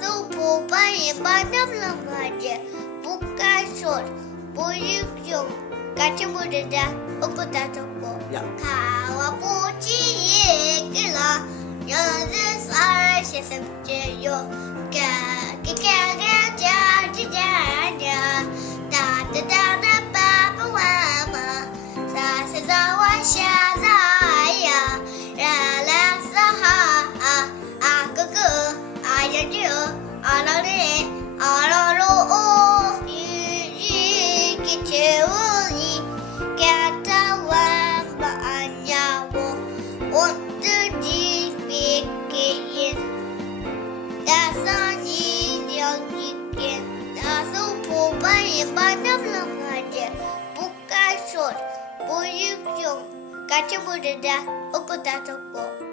나서 보바에 만나려가지 북가솔 보육용 같이 부르자 오고다 좋고 가와 보지에 끌어 연습 살 시습제요 가기가가 자지자냐 따뜻한 바바와마 사세자와 샤자야 라라사하 아그그 아야지요 아라레 아라로 이기체우니 갸타와 마냐고 온뜨지 비케인 다산이 영지겐 나서 보바에 만나려가지 북가솔 보육용 같이 부르자 오고다 좋고